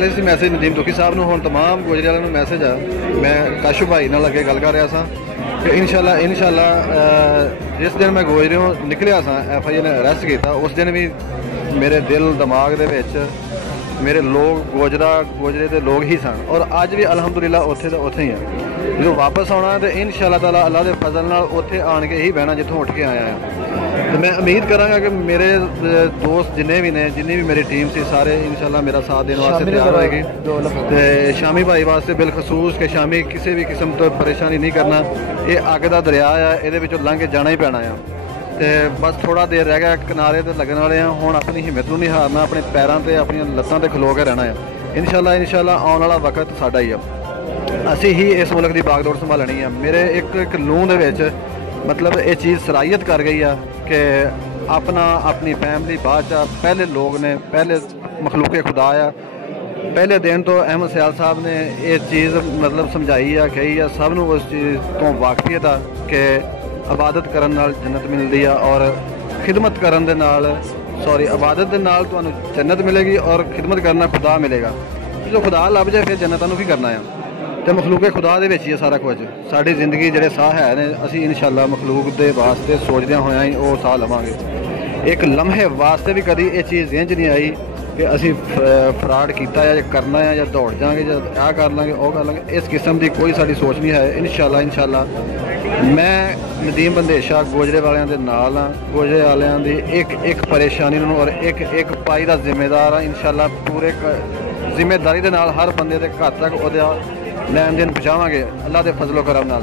पहले से मैसेज नदीम दुखी साहब ਨੂੰ ਹੁਣ तमाम गोजरे वालों ਨੂੰ मैसेज आ मैं काशू भाई ਨਾਲ ਅੱਗੇ ਗੱਲ ਕਰ ਰਿਹਾ ਸਾਂ कि इंशाल्लाह जिस दिन मैं गोजरे निकलिया सा FIA ने अरेस्ट किया उस दिन भी मेरे दिल दिमाग दे विच मेरे लोग गोजरे के लोग ही सन और अज भी अलहमदुलिल्लाह उत्थे तो उत्थे ही है जो वापस आना तो इंशाल्लाह ताला अल्लाह के फजल नाल उत्थे आन के ही बहना जितों उठ के आया है। तो मैं उम्मीद कराँगा कि मेरे दोस्त जिन्हें भी ने जिन्नी भी मेरी टीम से सारे इंशाल्लाह मेरा साथ देने वास्ते तैयार होएगी। तो शामी भाई वास्ते बिलखसूस कि शामी किसी भी किस्म तो परेशानी नहीं करना, ये अग का दरिया है, ये लंघ के जाना ही पैना है। तो बस थोड़ा देर रह गया किनारे तो लगने वाले हैं, हुण अपनी हिम्मत नहीं हारना, अपने पैरों से अपन लत्तां ते खलो के रहना है। इंशाल्लाह आने वाला वक्त साडा ही है, असी ही इस मुल्क की बागडोर संभालनी है। मेरे एक लूह दे विच मतलब ये चीज़ सलाहियत कर गई है कि अपनी फैमिली बाद पहले लोग ने पहले मखलूक खुदा आ। पहले दिन तो अहमद सयाल साहब ने ये चीज़ मतलब समझाई है कही है, सब नूं उस चीज़ तो वाकफियत है कि इबादत करन नाल जन्नत मिलती है और खिदमत करन दे नाल इबादत दे नाल तुहानूं जन्नत मिलेगी और खिदमत करना खुदा मिलेगा। जो खुदा लभ जाए फिर जन्नत नूं की करना है। तो मखलूक खुदा दे विच ही सारा कुछ साडी जिंदगी जिहड़े साह है ने असी इंशाल्लाह मखलूक दे वास्ते सोचदे होया ही वो साह लवांगे। एक लम्हे वास्ते भी कभी ये चीज़ इंज नहीं आई कि असी फ्रॉड किया या करना है या दौड़ जाएंगे या आ कर लाँगे वो कर लाँगे, इस किस्म की कोई साड़ी सोच नहीं है। इंशाल्लाह मैं नदीम बंदेशा गोजरे वालियां दे नाल हाँ, गोजरे वालियां दी एक परेशानी नूं और एक पाई का जिम्मेदार हाँ। इंशाल्लाह पूरे जिम्मेदारी दे नाल हर बंदे दे घर तक वो लैन देन पहुँचावांगे अल्लाह के फजलो करम नाल।